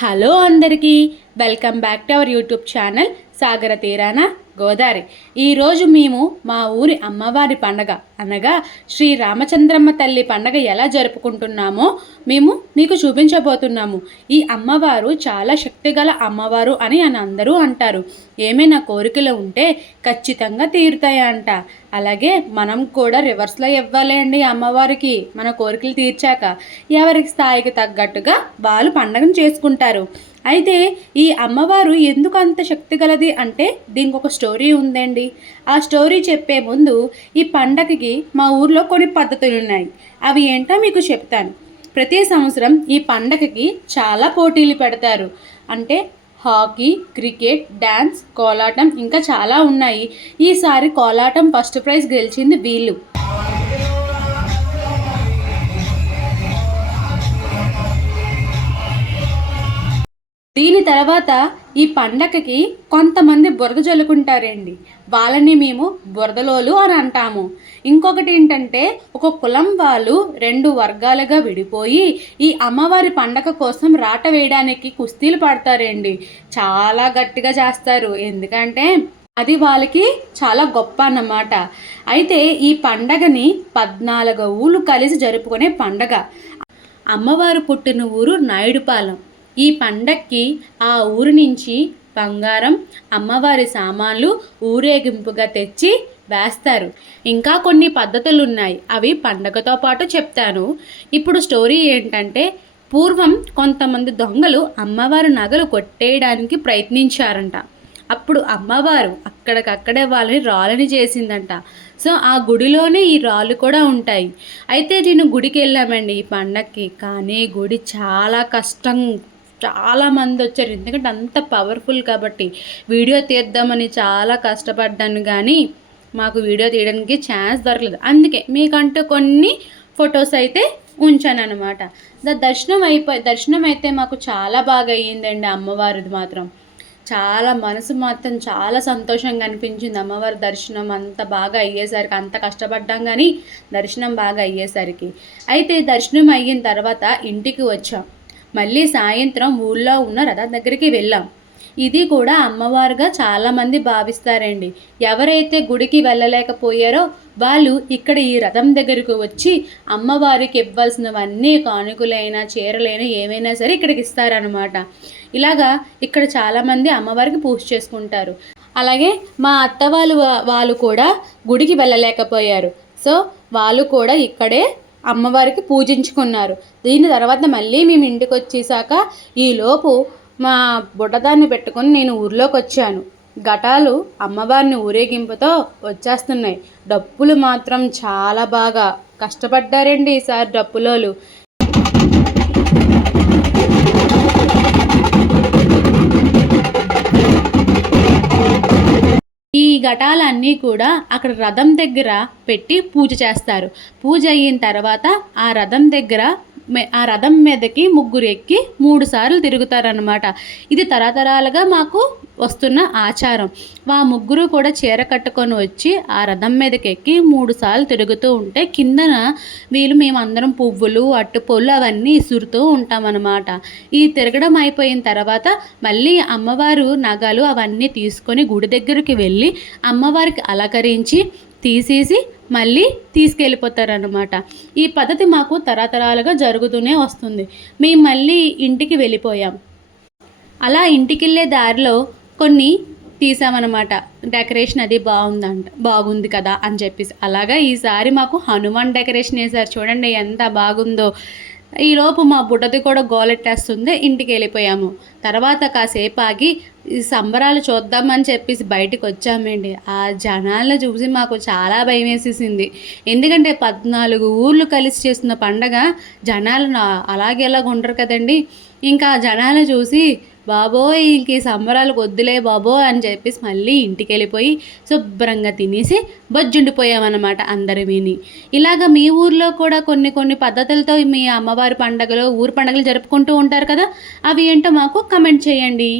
Hello అందరికీ welcome back to our YouTube channel సాగర తీరాన గోదావరి. ఈరోజు మేము మా ఊరి అమ్మవారి పండగ అనగా శ్రీ రామచంద్రమ్మ తల్లి పండగ ఎలా జరుపుకుంటున్నామో మేము మీకు చూపించబోతున్నాము. ఈ అమ్మవారు చాలా శక్తిగల అమ్మవారు అని అందరూ అంటారు. ఏమైనా కోరికలు ఉంటే ఖచ్చితంగా తీరుతాయంట. అలాగే మనం కూడా రివర్స్లో ఇవ్వాలి అండి అమ్మవారికి మన కోరికలు తీర్చాక. ఎవరికి స్థాయికి తగ్గట్టుగా వాళ్ళు పండగను చేసుకుంటారు. అయితే ఈ అమ్మవారు ఎందుకు అంత శక్తి గలది అంటే దీనికి ఒక స్టోరీ ఉందండి. ఆ స్టోరీ చెప్పే ముందు ఈ పండగకి మా ఊర్లో కొన్ని పద్ధతులు ఉన్నాయి. అవి ఏంటో మీకు చెప్తాను. ప్రతి సంవత్సరం ఈ పండగకి చాలా పోటీలు పెడతారు. అంటే హాకీ, క్రికెట్, డ్యాన్స్, కోలాటం ఇంకా చాలా ఉన్నాయి. ఈసారి కోలాటం ఫస్ట్ ప్రైజ్ గెలిచింది వీళ్ళు. దీని తర్వాత ఈ పండగకి కొంతమంది బురద జల్లుకుంటారండి. వాళ్ళని మేము బురదలోలు అని అంటాము. ఇంకొకటి ఏంటంటే ఒక కులం వాళ్ళు 2 వర్గాలుగా విడిపోయి ఈ అమ్మవారి పండగ కోసం రాట వేయడానికి కుస్తీలు పడతారండి. చాలా గట్టిగా చేస్తారు. ఎందుకంటే అది వాళ్ళకి చాలా గొప్ప అన్నమాట. అయితే ఈ పండగని 14 ఊళ్ళు కలిసి జరుపుకునే పండగ. అమ్మవారు పుట్టిన ఊరు నాయుడుపాలెం. ఈ పండక్కి ఆ ఊరి నుంచి బంగారం, అమ్మవారి సామాన్లు ఊరేగింపుగా తెచ్చి వేస్తారు. ఇంకా కొన్ని పద్ధతులు ఉన్నాయి, అవి పండగతో పాటు చెప్తాను. ఇప్పుడు స్టోరీ ఏంటంటే పూర్వం కొంతమంది దొంగలు అమ్మవారి నగలు కొట్టేయడానికి ప్రయత్నించారంట. అప్పుడు అమ్మవారు అక్కడికక్కడే వాళ్ళని రాళ్ళని చేసిందంట. సో ఆ గుడిలోనే ఈ రాళ్ళు కూడా ఉంటాయి. అయితే నేను గుడికి వెళ్ళామండి ఈ పండక్కి. కానీ గుడి చాలా కష్టం, చాలామంది వచ్చారు. ఎందుకంటే అంత పవర్ఫుల్ కాబట్టి వీడియో తీద్దామని చాలా కష్టపడ్డాను, కానీ మాకు వీడియో తీయడానికి ఛాన్స్ దొరకలేదు. అందుకే మీకంటూ కొన్ని ఫొటోస్ అయితే ఉంచాను అనమాట. దర్శనం అయితే మాకు చాలా బాగా అయ్యిందండి. అమ్మవారిది మాత్రం చాలా మనసు మాత్రం చాలా సంతోషంగా అనిపించింది. అమ్మవారి దర్శనం అంత బాగా అయ్యేసరికి, అంత కష్టపడ్డాం కానీ దర్శనం బాగా అయ్యేసరికి. అయితే దర్శనం అయిన తర్వాత ఇంటికి వచ్చాం. మళ్ళీ సాయంత్రం ఊళ్ళో ఉన్న రథం దగ్గరికి వెళ్ళాం. ఇది కూడా అమ్మవారుగా చాలామంది భావిస్తారండి. ఎవరైతే గుడికి వెళ్ళలేకపోయారో వాళ్ళు ఇక్కడ ఈ రథం దగ్గరకు వచ్చి అమ్మవారికి ఇవ్వాల్సినవన్నీ కానుకలైనా చీరలైనా ఏమైనా సరే ఇక్కడికి ఇస్తారనమాట. ఇలాగా ఇక్కడ చాలామంది అమ్మవారికి పూజ చేసుకుంటారు. అలాగే మా అత్త వాళ్ళు కూడా గుడికి వెళ్ళలేకపోయారు. సో వాళ్ళు కూడా ఇక్కడే అమ్మవారికి పూజించుకున్నారు. దీని తర్వాత మళ్ళీ మేము ఇంటికి వచ్చేసాక ఈలోపు మా బుడ్డదాన్ని పెట్టుకొని నేను ఊర్లోకి వచ్చాను. ఘటాలు అమ్మవారిని ఊరేగింపుతో వచ్చేస్తున్నాయి. డప్పులు మాత్రం చాలా బాగా కష్టపడ్డారండి ఈసారి డప్పులోలు. ఈ ఘటాలన్నీ కూడా అక్కడ రథం దగ్గర పెట్టి పూజ చేస్తారు. పూజ అయిన తర్వాత ఆ రథం మీదకి ముగ్గురు ఎక్కి 3 సార్లు తిరుగుతారనమాట. ఇది తరతరాలుగా మాకు వస్తున్న ఆచారం. ఆ ముగ్గురు కూడా చీర కట్టుకొని వచ్చి ఆ రథం మీదకి ఎక్కి 3 సార్లు తిరుగుతూ ఉంటే కిందన మేమందరం పువ్వులు, అట్టుపొళ్ళు అవన్నీ ఇసురుతూ ఉంటామన్నమాట. ఈ తిరగడం అయిపోయిన తర్వాత మళ్ళీ అమ్మవారు నగలు అవన్నీ తీసుకొని గుడి దగ్గరికి వెళ్ళి అమ్మవారికి అలంకరించి తీసేసి మళ్ళీ తీసుకెళ్ళిపోతారనమాట. ఈ పద్ధతి మాకు తరతరాలుగా జరుగుతూనే వస్తుంది. మేము మళ్ళీ ఇంటికి వెళ్ళిపోయాం. అలా ఇంటికి వెళ్ళే దారిలో కొన్ని తీసామన్నమాట. డెకరేషన్ అది బాగుంది కదా అని చెప్పేసి. అలాగా ఈసారి మాకు హనుమాన్ డెకరేషన్ వేశారు. చూడండి ఎంత బాగుందో. ఈలోపు మా బుడ్డది కూడా గోలెట్టేస్తుంది. ఇంటికి వెళ్ళిపోయాము. తర్వాత కాసేపు ఆగి ఈ సంబరాలు చూద్దామని చెప్పేసి బయటకు వచ్చామండి. ఆ జనాలను చూసి మాకు చాలా భయం వేసేసింది. ఎందుకంటే 14 ఊర్లు కలిసి చేస్తున్న పండగ జనాలు అలాగే ఉండరు కదండి. ఇంకా జనాలను చూసి బాబోయ్ ఇంక ఈ సంబరాలకు వద్దులే బాబో అని చెప్పేసి మళ్ళీ ఇంటికి వెళ్ళిపోయి శుభ్రంగా తినేసి బొజ్జుండిపోయామన్నమాట అందరూ విని. ఇలాగ మీ ఊర్లో కూడా కొన్ని పద్ధతులతో మీ అమ్మవారి పండగలు, ఊరు పండుగలు జరుపుకుంటూ ఉంటారు కదా. అవి ఏంటో మాకు కమెంట్ చేయండి.